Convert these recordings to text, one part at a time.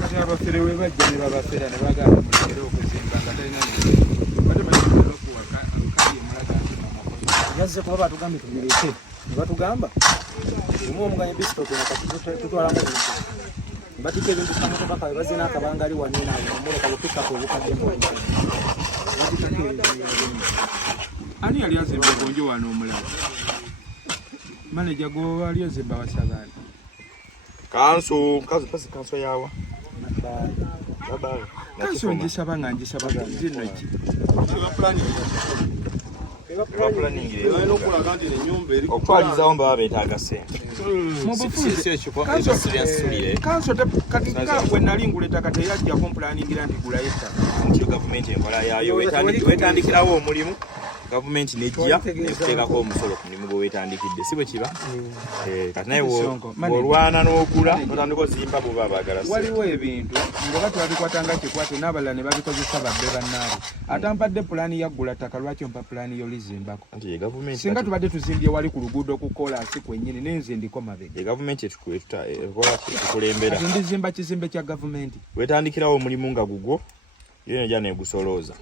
kati abafere we bajja ne babafera ne bagamba mulekere okuzimba nga talina bate bajja okuwaka kali mulaga yazze kuba batugambye tubireke ne batugamba omuganye bisitoke nakati tutwala mu bintu batike ebintu kamotoka baze n'akabangali wanne naamuleka bupikako obukadde ani yali azimba gonjo wano omulala manager go wali azimba wasagani kanso kanso yawa baba kanso njisaba nga njisaba zino ki okwaliza omba babetaaga sente kanso katika we nali nguleta teyajja komplaningira nti gulayo ettaka nti gavumenti enkola yaayo wetandikirawo omulimu gavumenti nejja neteekako omusolo ku mulimu gwe wetandikidde si bwe kiba kati naye olwana n'ogula notandika ozimba bwe baagala waliwo ebintu nga twabikwatanga kikwate n'abalala ne babikozesa badde bannaabwe atampadde pulaani yaggula ttaka lwaki ompa pulaani yolizimbako singa tubadde tuzimbye wali ku luguudo okukola si kwennyini nenze ndiko mabega gavumenti etukulembera ndizimba kizimbe kya gavumenti wetandikirawo omulimu nga gugwo yo nejja negusolooza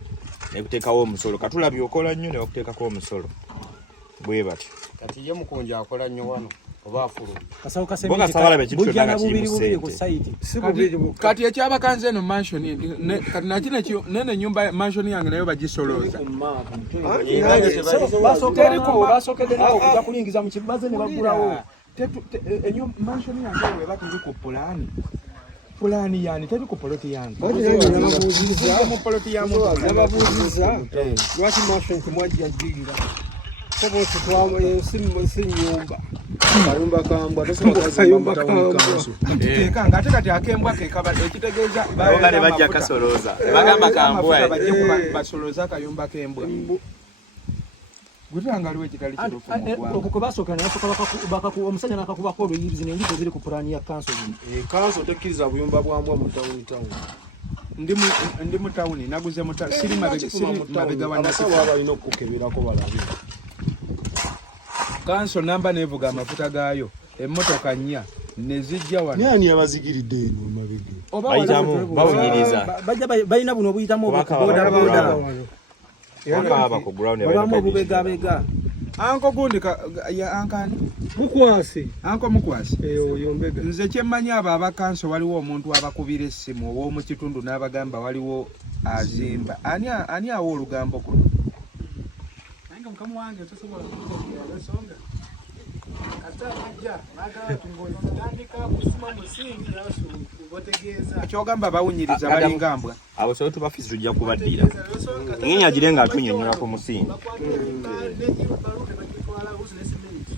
nekuteekawo omusolo katulabye okola nnyo ne bakuteekako omusolo bwe batyo kati ye mukunja akola nnyo wano oba afulu kati ekyabakanze eno mansion kati nakino nene nyumba mansion yange nayo bagisolooza basookedde nawo okuja kuyingiza mu kibaze ne bagulawo mansion yange weba teri ku pulaani yani teri ku poloti yange mu poloti yange nababuuziza lwaki mansion temwajja jjigira kobo tutwamo si nyumba kayumba kambwa kayumba kambwa ngate kati akembwa ke kabadde ekitegeeza bale bajja kasolooza bagamba kambwa basolooza kayumba kembwa gutangaliwo ekitali kiko basooka omusajja nakakubako oluyirizi nenjito ziri ku pulaani ya kanso kanso tekkiriza buyumba bwambwa mu tawuni ndi mu tawuni naguze siri mabega wanasaba balina okukeberako balabe kanso namba nevuga amafuta gaayo emmotoka nnya nezijja wano nani abazigiridde eno mabega bayitamu bawunyiriza balina buno obuyitamu bodaboda bakaba ku ground abamu obubegabega anko gundi ya ankani mukwasi anko mukwasi oyo mbega nze kyemmanyi abo abakanso waliwo omuntu abakubira essimu ow'omu kitundu n'abagamba waliwo azimba ani awo olugambo kuno nange mukamu wange tosobola kutegeera ensonga kyogamba bawunyiriza balinga mbwa abo so tubafisi tujja kubaddira ngenya agire nga atunyonyola ku musingi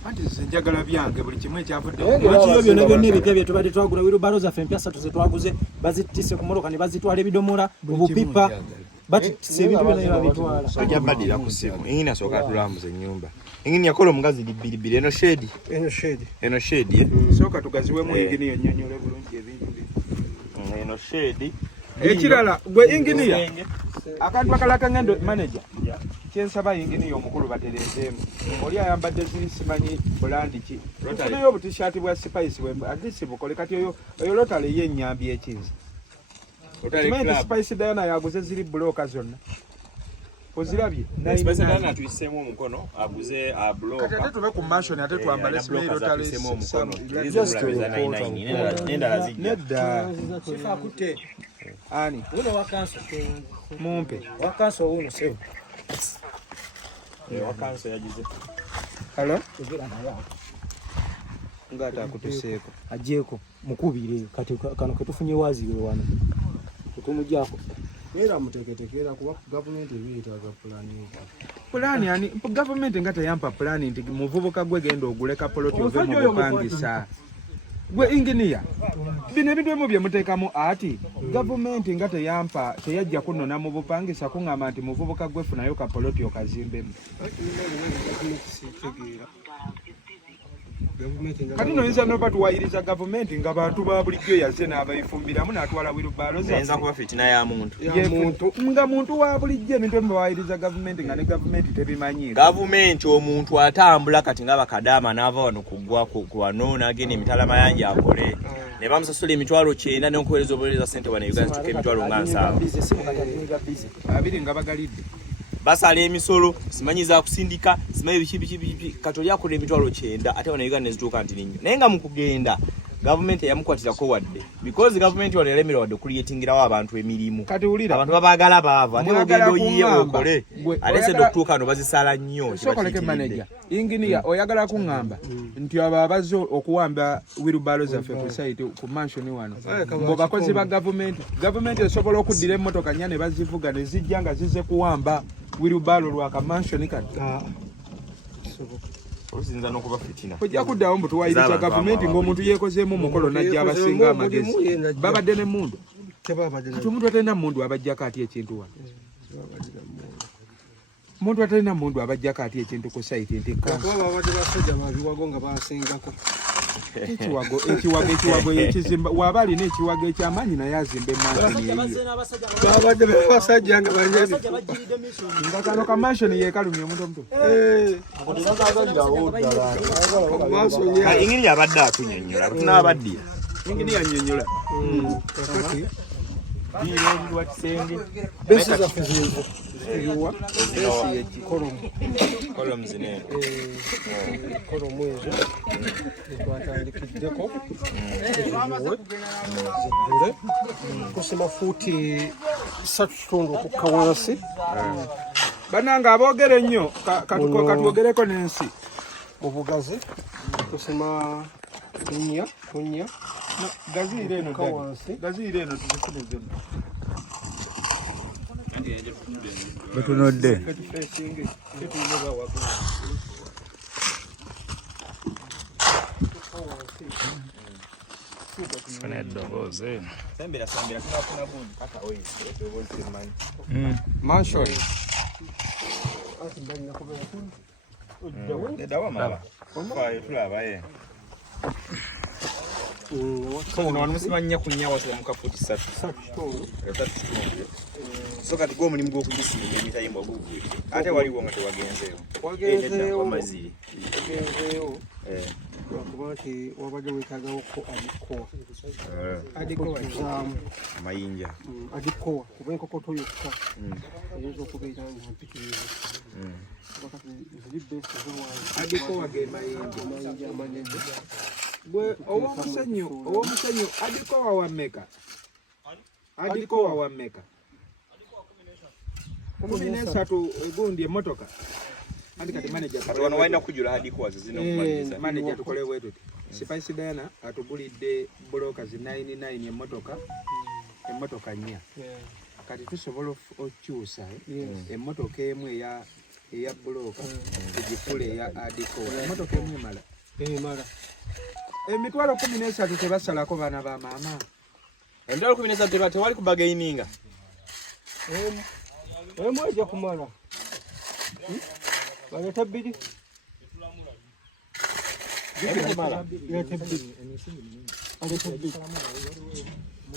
anti njagala byange buli kimu ekyavudde ekiyo byonna byonna ebipya bye tubadde twagula wirubaro zaffe empya 3 ze twaguze bazitise ku motoka ne bazitwala ebidomola obupipa batitise ebintu byonna babitwala ojja baddira ku simu engini asooka tulambuza ennyumba engini yakola omugazi libbiribbiri eno shedi sooka tugaziwemu engini yonnyonyole bulungi ebintu bye eno shedi ekirala gwe inginiya akantu akalaka ngendo manager kyensaba inginiya omukulu baterezeemu oli ayambadde ziri simanyi bulandi ki tufuneyo obutishaati bwa spice agisi bukole kati oyo lotale ye ennyambi ekinzi kimanyi ti spice dayana yaguze ziri bulooka zonna ozirabye tuyisemu omukono aguze abulooka kati ate tube ku mansion ate twambale simayi lotale nedda ani uno wakanso mumpe wakanso uno sio wakanso yagize halo ngata akutuseeko ajeko mukubire kati kano ketufunye waziwe wano tutumujjako era muteketekera kuba government ebiyitaga pulaani ani government nga teyampa pulaani nti muvubuka gwe genda oguleka poloti ove mu bupangisa gwe inginiya bino ebintu bye muteekamu ati gavumenti nga teyajja kunona mu bupangisa kuŋŋamba nti muvubuka gwe funayo kapoloti okazimbemu kati noyinza noba tuwayiriza gavumenti nga bantu ba bulijjo yazze n'abayifumbiramu n'atwala wirubaalo ayinza kuba fitina ya muntu nga muntu wa bulijjo ebintu ebibawayiriza gavumenti nga ne gavumenti tebimanyi gavumenti omuntu atambula kati nga bakadaama n'ava wano kuggwa wano n'agenda emitala mayanja akole ne bamusasula emitwalo 9 n'okuweereza obuweereza ssente wano Uganda zituuka emitwalo nga 7 abiri nga bagalidde basala emisolo simanyi za kusindika simanyi biki katoli akola emitwalo 9 ate wano Uganda nezituuka nti ninyo naye nga mu kugenda gavumenti eyamukwatirako wadde because gavumenti wano yalemera wadde okuliyetingirawo abantu emirimu kati ulira abantu babaagala baava ate ogenda oyiye okole ate sedde okutuuka wano bazisala nnyo sokoleke manager inginiya oyagala kuŋŋamba nti abo abazze okuwamba wirubaalo zaffe ku site ku mansioni wano mbo bakozi ba gavumenti esobola okuddira emmotoka nnya ne bazivuga ne zijja nga zize kuwamba wirubaalo lwa kamansioni kati olusinza n'okuba fitina ojja kuddawo mbu tuwayiriza gavumenti ng'omuntu yeekozeemu omukolo najja abasinga amagezi babadde n'emmundu kati omuntu atalina mmundu abajjako ati ekintu wano omuntu atalina mmundu abajjako ati ekintu ku sayiti nti ekiwago ekizimba waaba alina ekiwago ekyamaanyi naye azimba emansioni nga kano kamansioni yeekalumya omuntu omuto ingini yabadde atunyonnyola tunaabaddiya ingini yannyonnyola biirwa kisenge besi zaffe zinze ebiwa esi yekikolomu kolomu zine kolomu ezo twatandikiriddeko ziyiwe ziggule kusima fuuti 3 okukka wansi bananga aboogera ennyo katwogereko n'ensi mu bugazi kusima 4 gaziire eno wansi gaziire eno tuzifunizemu betunodde mansion wanomusimanya kunyawasira muka 43 so kati gwo mulimu gw'okugisiga emitayimbwa gugwe ate waliwo nga tewagenzeewo wagenzeewo lwakuba nti wabadde weetaagawo ko adikowa amayinja adikowa kuba enkokoto yokka eyinza okubeera nga mpitirivu ziri besi z'owansi adikowa ge mayinja amanene gwe ow'omusenyu adikowa wammeka adikowa wammeka 13 egundi emmotoka andi kati manager wano walina kujula hadikowa zizina okumaliza manager tukole bwetu Spice Diana atugulidde brokers 99 emmotoka 4 kati tusobola okyusa emmotoka emu eya broker tugifule eya adikowa emmotoka emu emala emitwalo 13 tebasalako baana ba maama emitwalo 13 tewali kubagaininga emu ejja kumala baleta bbiri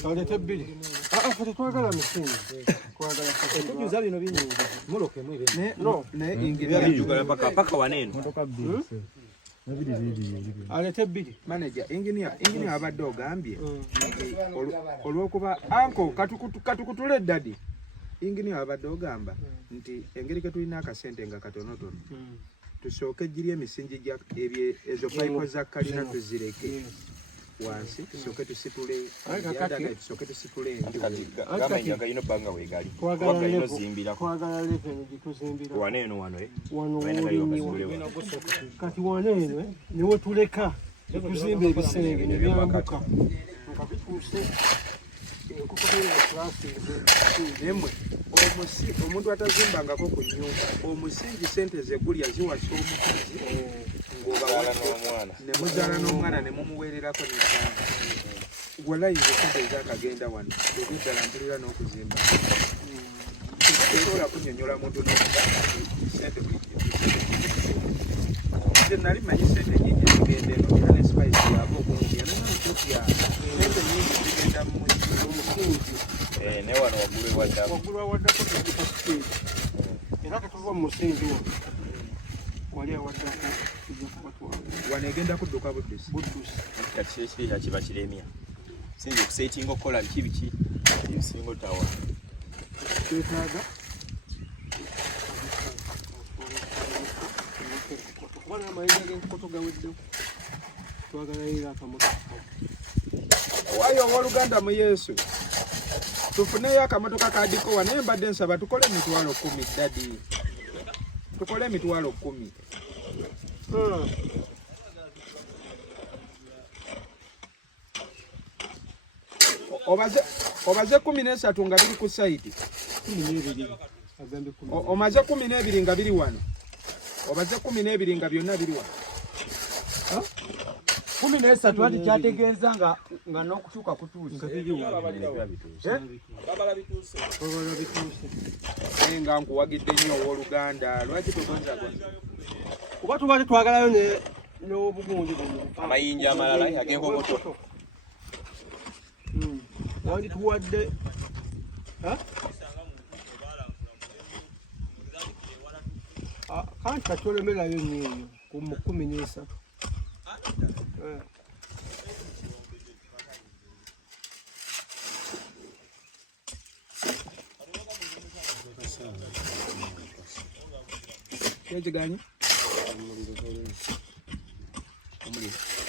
alete bbiri kati twagala misingi tujuza bino binyingi mulokemu inginiya paka waneeno alete bbiri manager inginiya abadde ogambye olw'okuba anko katukutule eddadi inginiya abadde ogamba nti engeri ketulina akasente nga katonotono tusooke ejjiri emisingi ezo payipo za kalina tuzireke wansi tusooke tusitule tusooke tusitule twagala leveni gituzimbira waneeno wano kati waneeno niwe tuleka ekuzimba ebisenge nebyambuka nga bituuse omuntu atazimbangako ku nnyumba omusingi sente zegulya ziwasa omukozi nemuzaala n'omwana nemumuweererako n'ekyanga gwelayinza sente ezakagenda wano eziddala mpulira n'okuzimba osobola kunyonyola muntu n'okuga sente nali manyi sente nyingi ngende era ne spice yabo okungera n'okutia nende nyingi zigenda mu musingi ne wano waggulu ewaddako tegipasiteri era tetuva mu musingi wo wali awaddako wano egenda kudduka buddusi kati kyekibiira kiba kiremya sinza okusetinga okukola biki ebisinga otawa twetaaga kubana amayinja g'enkoto gaweddewo twagalayira akamotoka waayo owooluganda mu yesu tufuneyo akamotoka ka dikowa naye mbadde nsaba tukole emitwalo 10 dadi tukole emitwalo 10 obaze 13 nga biri ku saidi omaze 12 nga biri wano obaze 12 nga byonna biri wano 13 ati kyategeeza nga n'okutuuka kutuuse naye nga nkuwagidde nnyo owooluganda lwaki togonzagonza kuba tubadde twagalayo n'obugundi amayinja amalala ag'enkokoto wandituwadde kanti katyolemerayo nyeeyo mu 13 Kyekiganyi? omuliro